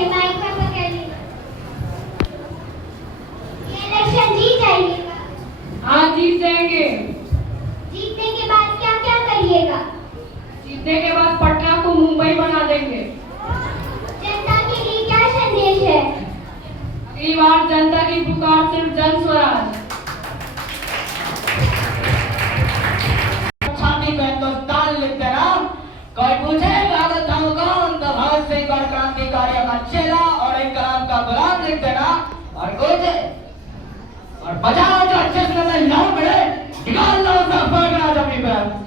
ये माइक में पकड़ लीजिए। ये इलेक्शन जीत जाइएगा? हाँ, जीत जाएंगे। जीतने के बाद क्या क्या करिएगा? जीतने के बाद पटना को मुंबई बना देंगे। जनता के लिए क्या संदेश है? अगली बार जनता की पुकार सिर्फ जन स्वराज। छाती पे हिंदुस्तान लिखते ना, कोई पूछेगा तो हम कौन, तो भगत सिंह और क्रांतिकारियों का चेला और इनकलाब का गुलाम लिख देना। और कुछ और बजाओ जो अच्छे से मैं लाऊं बड़े, निकाल लो उसका पगड़ा जमीन पर।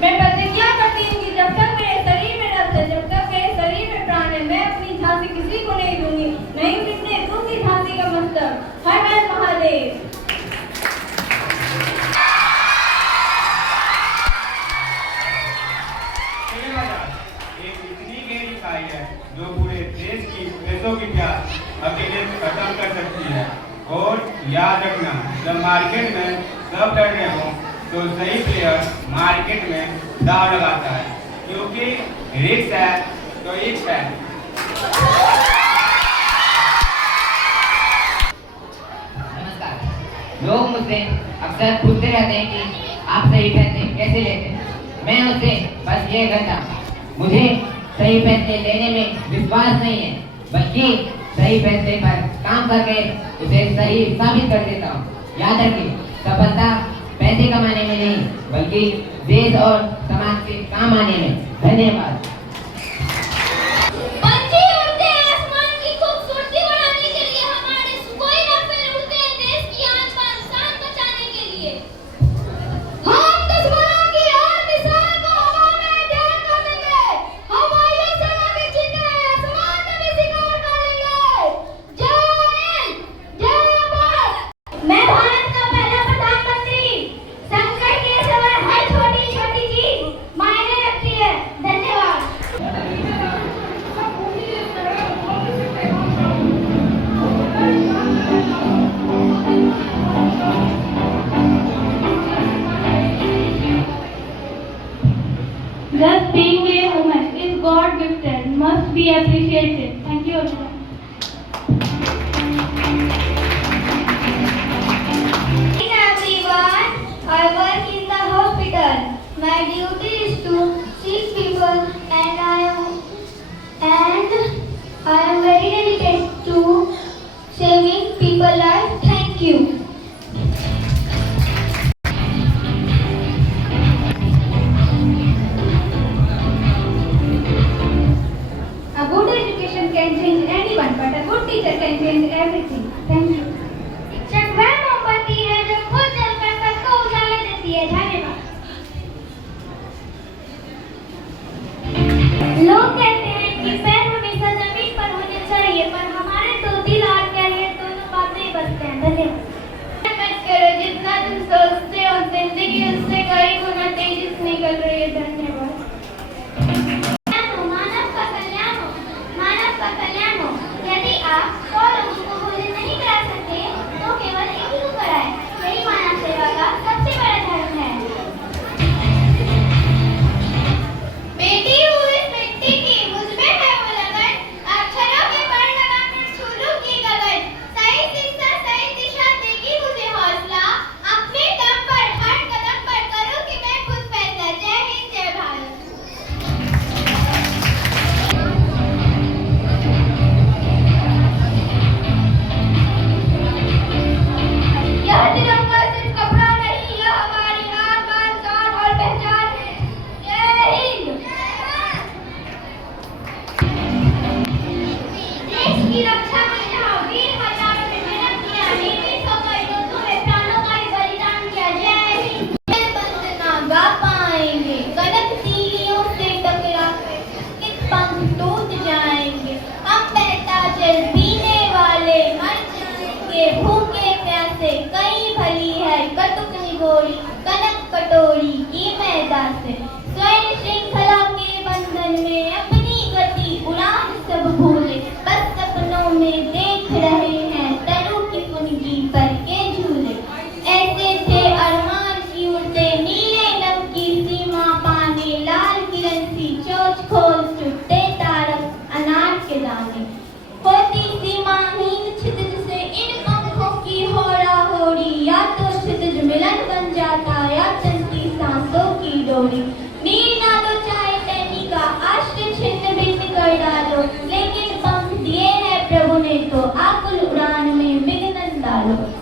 मैं प्रतिज्ञा करती हूँ कि जब तक मेरे शरीर में रक्त है, जब तक मेरे शरीर में प्राण है, मैं अपनी झांसी किसी को नहीं दूंगी, नहीं मिटने दूंगी झांसी का मस्तक। हर हर महादेव। एक इतनी गहरी खाई है जो पूरे देश की पैसों की प्यास अकेले खत्म कर सकती है। और याद रखना, जब मार्केट में सब लड़ रहे हो तो सही प्लेयर मार्केट में दाव लगाता है, क्योंकि रिस्क है तो इक्स है। नमस्कार। लोग मुझसे अक्सर पूछते रहते हैं कि आप सही फैसले कैसे लेते हैं। मैं उससे बस ये कहता, मुझे सही फैसले लेने में विश्वास नहीं है, बल्कि सही फैसले पर काम करके उसे सही साबित कर देता हूँ। याद रखिए, सफलता पैसे कमाने में नहीं, बल्कि देश और समाज के काम आने में। धन्यवाद। Thus, being a woman is God gifted, must be appreciated. Thank you. Everyone, I work in the hospital. My duty is to see people, and I am very dedicated to saving people's lives. Thank you. A good education can change anyone, but a good teacher can change everything. Thank you. शिक्षक वह मोमबत्ती है जो खुद जलकर सबको उजाला देती है। धन्यवाद। लोग कहते हैं कि पैर हमेशा जमीन पर होने चाहिए, पर हमारे तो दिल और कैरियर दोनों बातें ही बचते हैं। धन्यवाद। मत करो, जितना तुम सोचते हो जिंदगी उससे कई गुना तेजी से निकल रही है। धन्यवाद। मानव का कल्याण हो। यदि आप 100 लोगों को भोजन नहीं करा सकते तो केवल एक ही को कराएं। यही मानव सेवा का सबसे बड़ा धर्म है। बेटी हूँ इस मिट्टी की, मुझमें है वो लगन, अक्षरों के पढ़ लगाकर छूलूं की गगन। सही शिक्षा सही दिशा प्यासे कई भली है कटुक निगोरी कनक कटोरी की मैदा से स्वर्ण श्रृंखला के बंधन में अपनी गति उड़ान सब भूले बस सपनों में देख रहे हैं तनु की पुंजी पर के झूले ऐसे थे अरमान की उड़ते नीले लब की सीमा पाने लाल किरण सी चोच खोल छुट्टे तारक अनार के दाने होती सीमाहीन छिद्र से इन पंखों की होड़ा होड़ी या तो छिद्र मिलन बन जाता या चलती सांसों की डोरी नीर ना दो चाहे तैनी का आश्रय छिन्न भिन्न कर डालो लेकिन पंख दिए हैं प्रभु ने तो आकुल उड़ान में विघ्न डालो